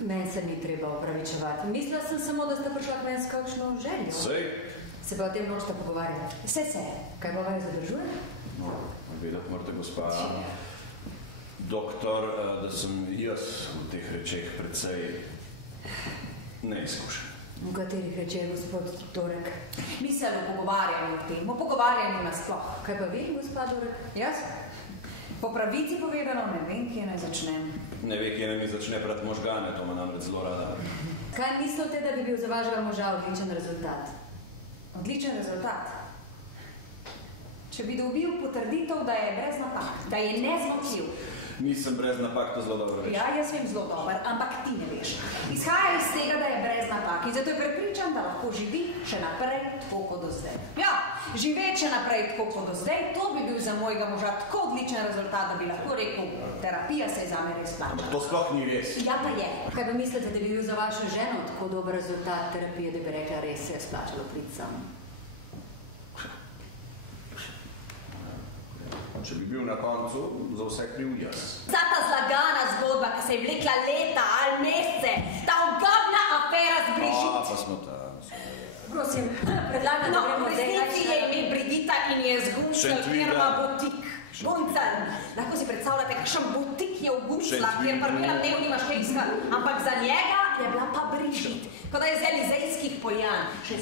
Meni se ni treba opravičevati. Mislila sem samo, da ste prišla k meni s kakšno željo. Sej. Se pa o tem nočete pogovarjati. Vse se. Kaj pa vaju zadržuje? No, vedeti morate, gospa doktor, da sem jaz v teh rečeh precej neizkušen. V katerih rečeh, gospod Torek? Mi se ne pogovarjamo o tem, o pogovarjanju nasploh. Kaj pa vi, gospod Torek? Jaz? Po pravici povedano, ne vem, kje naj začnem. Ne ve, kje naj mi začne prati možgane, to ima namreč zelo rada. Kaj mislite, da bi bil za vašega moža odličen rezultat? Odličen rezultat? Če bi dobil potrditev, da je brez napak, da je nezmotljiv. Nisem brez napak, to zelo dobro veš. Ja, jaz vem zelo dober, ampak ti ne veš. Izhaja iz tega, da je brez napak in zato je prepričan, da lahko živi še naprej tako kot do zdaj. Ja, živeč še naprej tako kot do zdaj, to bi bil za mojega moža tako odličen rezultat, da bi lahko rekel, terapija se je zame res plačala. To sploh ni res. Ja, pa je. Kaj pa mislite, da bi bil za vašo ženo tako dober rezultat terapije, da bi rekla, res se je splačalo priti sam? Če bi bil na koncu, za vse kriv jaz. Vsa ta zlagana zgodba, ki se je vlekla leta ali mesece, ta ugodna afera z Brigitte. Pa smo tam. Prosim, predlagam, da gremo zdaj. V resnici je ime Brigitta in je z Guncel firma Butik. Guncel. Lahko si predstavljate, kakšen butik je v Gunclah, kjer parmila dnevni maškejska, ampak za njega je bila pa Brigitte. Kot da je z Elizejskih poljan. Še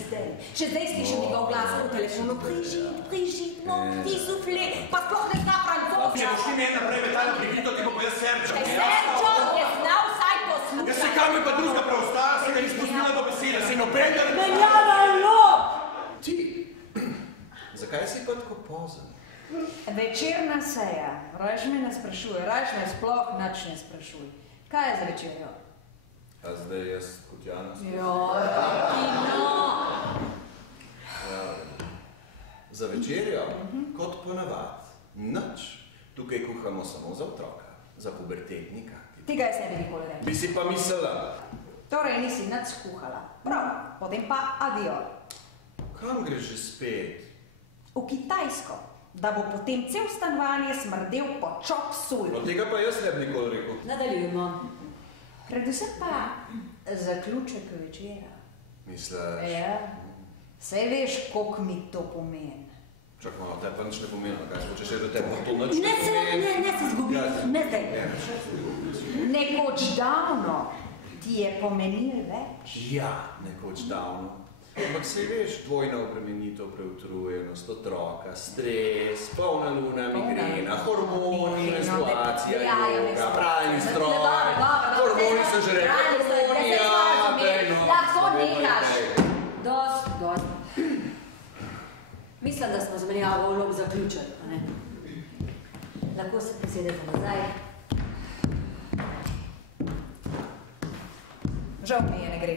zdaj slišim njegov glas v telefonu. Brigitte, mon petit soufflé, pa sploh ne zna francoska. Če boš ti meni naprej metala Brigitto, ti bo pa jaz Sergio. Sergio je znal vsaj poslušati. Jaz se kam mi pa drugega preostala, si ga izpustila do besede, si noben da ne... Menjavalo! Ti, zakaj si pa tako pozen? Večerna seja. Rajš me ne sprašuje, rajš me sploh nič ne sprašuje. Kaj je za večerjo? A zdaj jaz kot Janus? Kino! Za večerjo, kot ponavad, nič. Tukaj kuhamo samo za otroka, za pubertetnika. Tega jaz ne bi nikoli rekel. Bi si pa mislila? Torej nisi nič kuhala. Prav, potem pa adijo. Kam greš že spet? V Kitajsko, da bo potem cel stanovanje smrdel po čop sul. No tega pa jaz ne bi nikoli rekel. Nadaljujemo. Predvsem pa zaključek večera. Misliš? Ja. Saj veš, koliko mi to pomeni. Čak malo, te pa nič ne pomeni, kaj hočeš reči, da te pa to nič ne pomeni? Ne se zgubi, ne zdaj. Nekoč davno ti je pomenil več. Ja, nekoč davno. Ampak saj veš, dvojna obremenitev, preutrujenost, otroka, stres, polna luna, migrena, hormoni, menstruacija, joga, pralni stroj, hormoni so že rekli, hormoni, Lahko nekaš. Dost. Mislim, da smo zmenjavo vlog zaključili, a ne? Lahko se posedete nazaj. Žal mi je, ne gre.